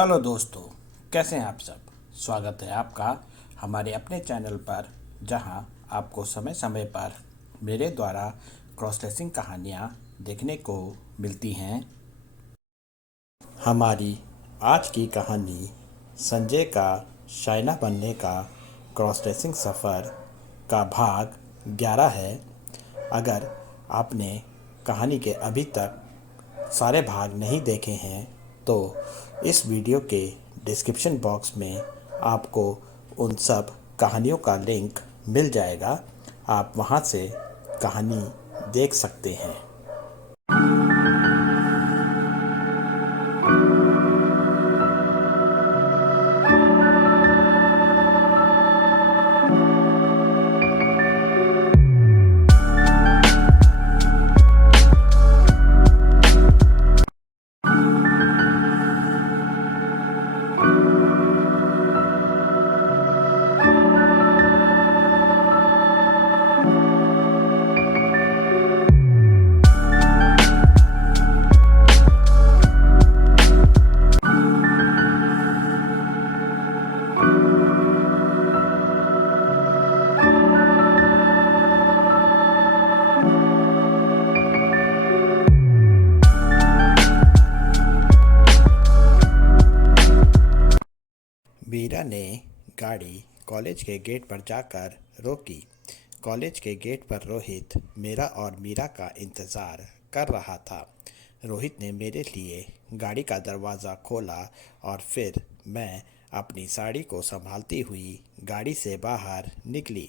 Hello दोस्तों, कैसे हैं आप सब। स्वागत है आपका हमारे अपने चैनल पर, जहां आपको समय समय पर मेरे द्वारा क्रॉस ड्रेसिंग कहानियां देखने को मिलती हैं। हमारी आज की कहानी संजय का शाइना बनने का क्रॉस ड्रेसिंग सफ़र का भाग 11 है। अगर आपने कहानी के अभी तक सारे भाग नहीं देखे हैं तो इस वीडियो के डिस्क्रिप्शन बॉक्स में आपको उन सब कहानियों का लिंक मिल जाएगा। आप वहां से कहानी देख सकते हैं। मीरा ने गाड़ी कॉलेज के गेट पर जाकर रोकी। कॉलेज के गेट पर रोहित मेरा और मीरा का इंतज़ार कर रहा था। रोहित ने मेरे लिए गाड़ी का दरवाज़ा खोला और फिर मैं अपनी साड़ी को संभालती हुई गाड़ी से बाहर निकली।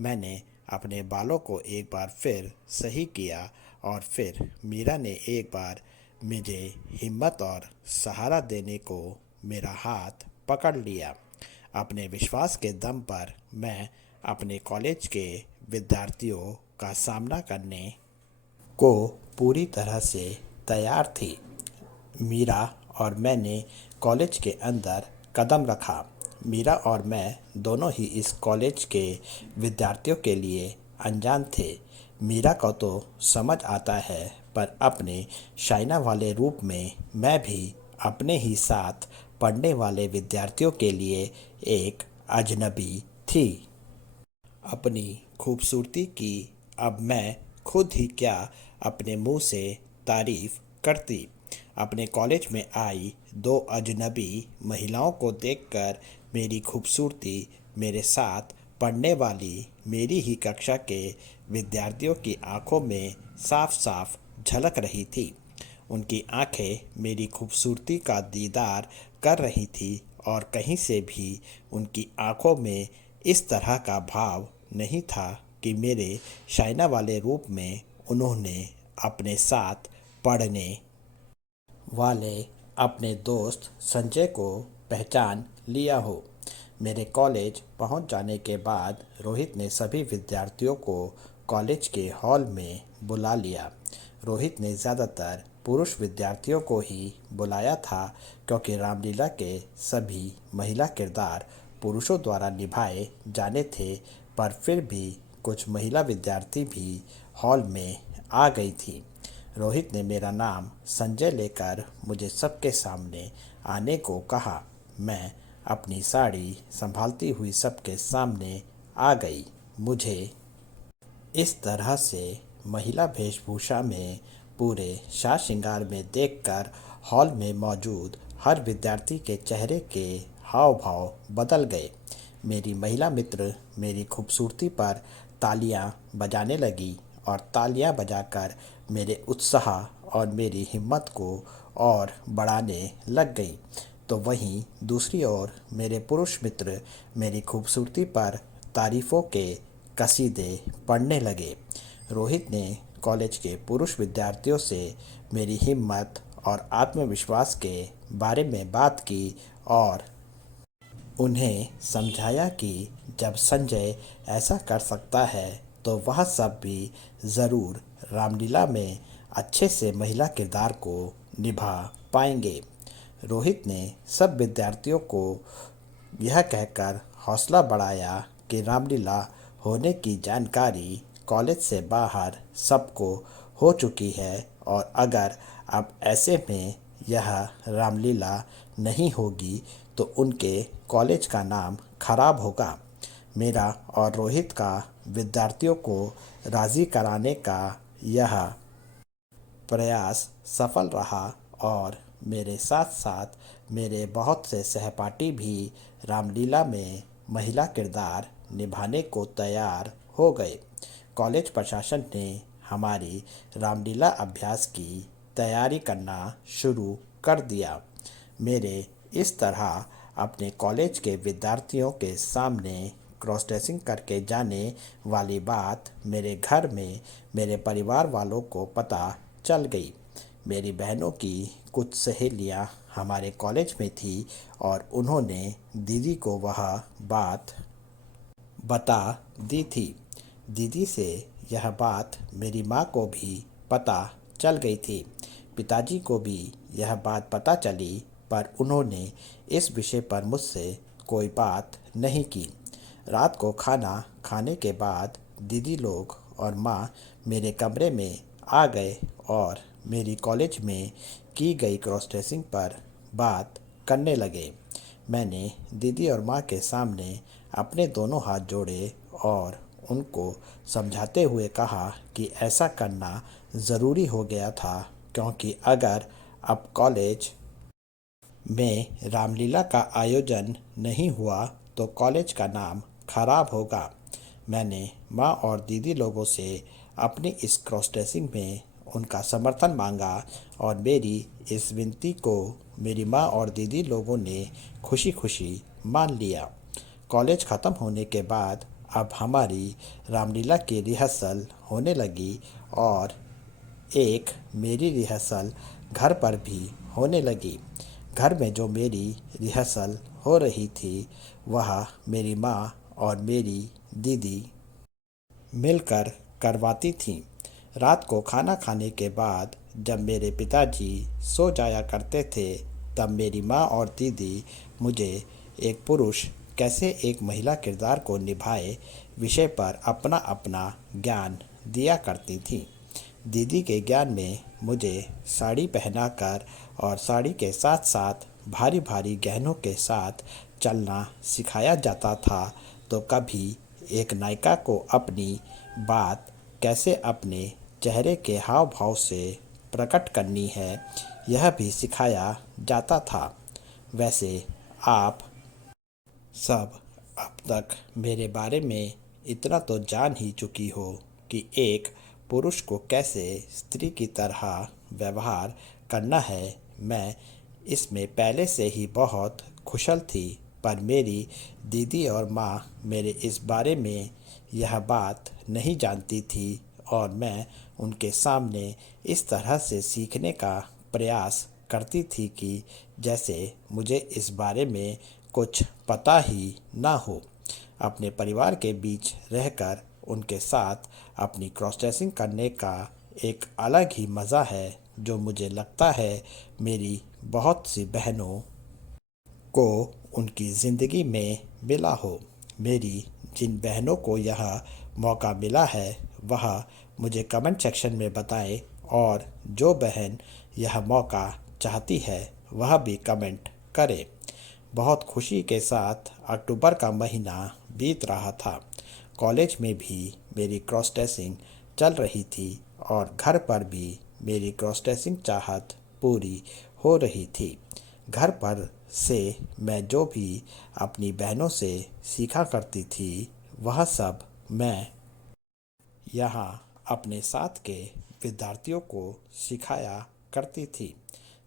मैंने अपने बालों को एक बार फिर सही किया और फिर मीरा ने एक बार मुझे हिम्मत और सहारा देने को मेरा हाथ पकड़ लिया। अपने विश्वास के दम पर मैं अपने कॉलेज के विद्यार्थियों का सामना करने को पूरी तरह से तैयार थी। मीरा और मैंने कॉलेज के अंदर कदम रखा। मीरा और मैं दोनों ही इस कॉलेज के विद्यार्थियों के लिए अनजान थे। मीरा को तो समझ आता है, पर अपने शाइना वाले रूप में मैं भी अपने ही साथ पढ़ने वाले विद्यार्थियों के लिए एक अजनबी थी। अपनी खूबसूरती की अब मैं खुद ही क्या अपने मुंह से तारीफ करती। अपने कॉलेज में आई दो अजनबी महिलाओं को देखकर मेरी खूबसूरती मेरे साथ पढ़ने वाली मेरी ही कक्षा के विद्यार्थियों की आंखों में साफ साफ झलक रही थी। उनकी आंखें मेरी खूबसूरती का दीदार कर रही थी और कहीं से भी उनकी आंखों में इस तरह का भाव नहीं था कि मेरे शाइना वाले रूप में उन्होंने अपने साथ पढ़ने वाले अपने दोस्त संजय को पहचान लिया हो। मेरे कॉलेज पहुंच जाने के बाद रोहित ने सभी विद्यार्थियों को कॉलेज के हॉल में बुला लिया। रोहित ने ज़्यादातर पुरुष विद्यार्थियों को ही बुलाया था, क्योंकि रामलीला के सभी महिला किरदार पुरुषों द्वारा निभाए जाने थे। पर फिर भी कुछ महिला विद्यार्थी भी हॉल में आ गई थी। रोहित ने मेरा नाम संजय लेकर मुझे सबके सामने आने को कहा। मैं अपनी साड़ी संभालती हुई सबके सामने आ गई। मुझे इस तरह से महिला वेशभूषा में पूरे साज श्रृंगार में देखकर हॉल में मौजूद हर विद्यार्थी के चेहरे के हाव भाव बदल गए। मेरी महिला मित्र मेरी खूबसूरती पर तालियां बजाने लगी और तालियां बजाकर मेरे उत्साह और मेरी हिम्मत को और बढ़ाने लग गई। तो वहीं दूसरी ओर मेरे पुरुष मित्र मेरी खूबसूरती पर तारीफ़ों के कसीदे पढ़ने लगे। रोहित ने कॉलेज के पुरुष विद्यार्थियों से मेरी हिम्मत और आत्मविश्वास के बारे में बात की और उन्हें समझाया कि जब संजय ऐसा कर सकता है तो वह सब भी ज़रूर रामलीला में अच्छे से महिला किरदार को निभा पाएंगे। रोहित ने सब विद्यार्थियों को यह कहकर हौसला बढ़ाया कि रामलीला होने की जानकारी कॉलेज से बाहर सबको हो चुकी है और अगर अब ऐसे में यह रामलीला नहीं होगी तो उनके कॉलेज का नाम खराब होगा। मेरा और रोहित का विद्यार्थियों को राज़ी कराने का यह प्रयास सफल रहा और मेरे साथ साथ मेरे बहुत से सहपाठी भी रामलीला में महिला किरदार निभाने को तैयार हो गए। कॉलेज प्रशासन ने हमारी रामलीला अभ्यास की तैयारी करना शुरू कर दिया। मेरे इस तरह अपने कॉलेज के विद्यार्थियों के सामने क्रॉस ड्रेसिंग करके जाने वाली बात मेरे घर में मेरे परिवार वालों को पता चल गई। मेरी बहनों की कुछ सहेलियां हमारे कॉलेज में थी और उन्होंने दीदी को वह बात बता दी थी। दीदी से यह बात मेरी माँ को भी पता चल गई थी। पिताजी को भी यह बात पता चली, पर उन्होंने इस विषय पर मुझसे कोई बात नहीं की। रात को खाना खाने के बाद दीदी लोग और माँ मेरे कमरे में आ गए और मेरी कॉलेज में की गई क्रॉस ड्रेसिंग पर बात करने लगे। मैंने दीदी और माँ के सामने अपने दोनों हाथ जोड़े और उनको समझाते हुए कहा कि ऐसा करना ज़रूरी हो गया था, क्योंकि अगर अब कॉलेज में रामलीला का आयोजन नहीं हुआ तो कॉलेज का नाम खराब होगा। मैंने माँ और दीदी लोगों से अपनी इस क्रॉस ड्रेसिंग में उनका समर्थन मांगा और मेरी इस विनती को मेरी माँ और दीदी लोगों ने खुशी खुशी मान लिया। कॉलेज ख़त्म होने के बाद अब हमारी रामलीला की रिहर्सल होने लगी और एक मेरी रिहर्सल घर पर भी होने लगी। घर में जो मेरी रिहर्सल हो रही थी वह मेरी माँ और मेरी दीदी मिलकर करवाती थीं। रात को खाना खाने के बाद जब मेरे पिताजी सो जाया करते थे तब मेरी माँ और दीदी मुझे एक पुरुष कैसे एक महिला किरदार को निभाए विषय पर अपना अपना ज्ञान दिया करती थीं। दीदी के ज्ञान में मुझे साड़ी पहनाकर और साड़ी के साथ साथ भारी भारी गहनों के साथ चलना सिखाया जाता था, तो कभी एक नायिका को अपनी बात कैसे अपने चेहरे के हाव भाव से प्रकट करनी है यह भी सिखाया जाता था। वैसे आप सब अब तक मेरे बारे में इतना तो जान ही चुकी हो कि एक पुरुष को कैसे स्त्री की तरह व्यवहार करना है। मैं इसमें पहले से ही बहुत कुशल थी, पर मेरी दीदी और माँ मेरे इस बारे में यह बात नहीं जानती थी और मैं उनके सामने इस तरह से सीखने का प्रयास करती थी कि जैसे मुझे इस बारे में कुछ पता ही ना हो। अपने परिवार के बीच रहकर उनके साथ अपनी क्रॉस ड्रेसिंग करने का एक अलग ही मज़ा है, जो मुझे लगता है मेरी बहुत सी बहनों को उनकी ज़िंदगी में मिला हो। मेरी जिन बहनों को यह मौका मिला है वह मुझे कमेंट सेक्शन में बताएं और जो बहन यह मौका चाहती है वह भी कमेंट करे। बहुत खुशी के साथ अक्टूबर का महीना बीत रहा था। कॉलेज में भी मेरी क्रॉस ड्रेसिंग चल रही थी और घर पर भी मेरी क्रॉस ड्रेसिंग चाहत पूरी हो रही थी। घर पर से मैं जो भी अपनी बहनों से सीखा करती थी वह सब मैं यहाँ अपने साथ के विद्यार्थियों को सिखाया करती थी।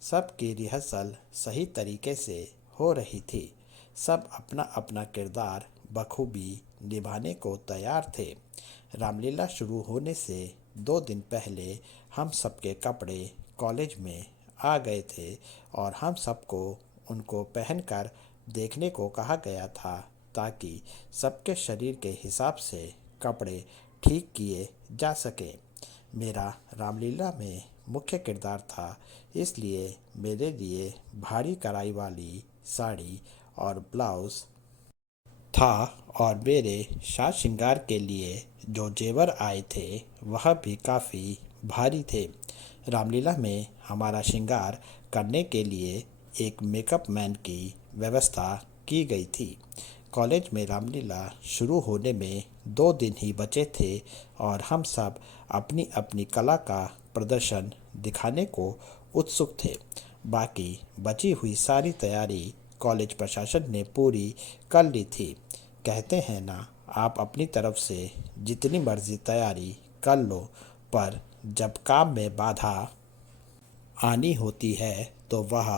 सबकी रिहर्सल सही तरीके से हो रही थी। सब अपना अपना किरदार बखूबी निभाने को तैयार थे। रामलीला शुरू होने से 2 दिन पहले हम सबके कपड़े कॉलेज में आ गए थे और हम सबको उनको पहनकर देखने को कहा गया था, ताकि सबके शरीर के हिसाब से कपड़े ठीक किए जा सके। मेरा रामलीला में मुख्य किरदार था, इसलिए मेरे लिए भारी कढ़ाई वाली साड़ी और ब्लाउज़ था और मेरे साज श्रृंगार के लिए जो जेवर आए थे वह भी काफ़ी भारी थे। रामलीला में हमारा श्रृंगार करने के लिए एक मेकअप मैन की व्यवस्था की गई थी। कॉलेज में रामलीला शुरू होने में 2 दिन ही बचे थे और हम सब अपनी अपनी कला का प्रदर्शन दिखाने को उत्सुक थे। बाकी बची हुई सारी तैयारी कॉलेज प्रशासन ने पूरी कर ली थी। कहते हैं ना, आप अपनी तरफ से जितनी मर्जी तैयारी कर लो, पर जब काम में बाधा आनी होती है तो वह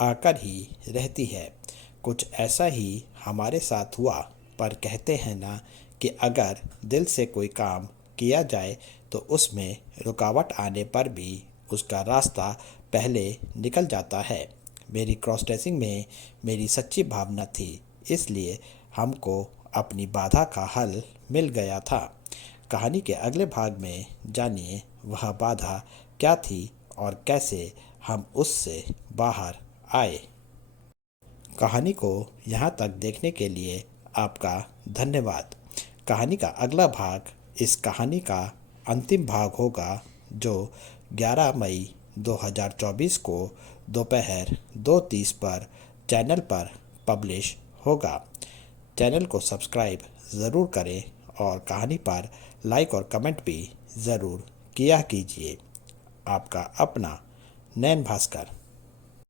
आकर ही रहती है। कुछ ऐसा ही हमारे साथ हुआ। पर कहते हैं ना कि अगर दिल से कोई काम किया जाए तो उसमें रुकावट आने पर भी उसका रास्ता पहले निकल जाता है। मेरी क्रॉस ड्रेसिंग में मेरी सच्ची भावना थी, इसलिए हमको अपनी बाधा का हल मिल गया था। कहानी के अगले भाग में जानिए वह बाधा क्या थी और कैसे हम उससे बाहर आए। कहानी को यहाँ तक देखने के लिए आपका धन्यवाद। कहानी का अगला भाग इस कहानी का अंतिम भाग होगा, जो 11 मई 2024 को दोपहर 2:30 पर चैनल पर पब्लिश होगा। चैनल को सब्सक्राइब ज़रूर करें और कहानी पर लाइक और कमेंट भी ज़रूर किया कीजिए। आपका अपना नैन भास्कर।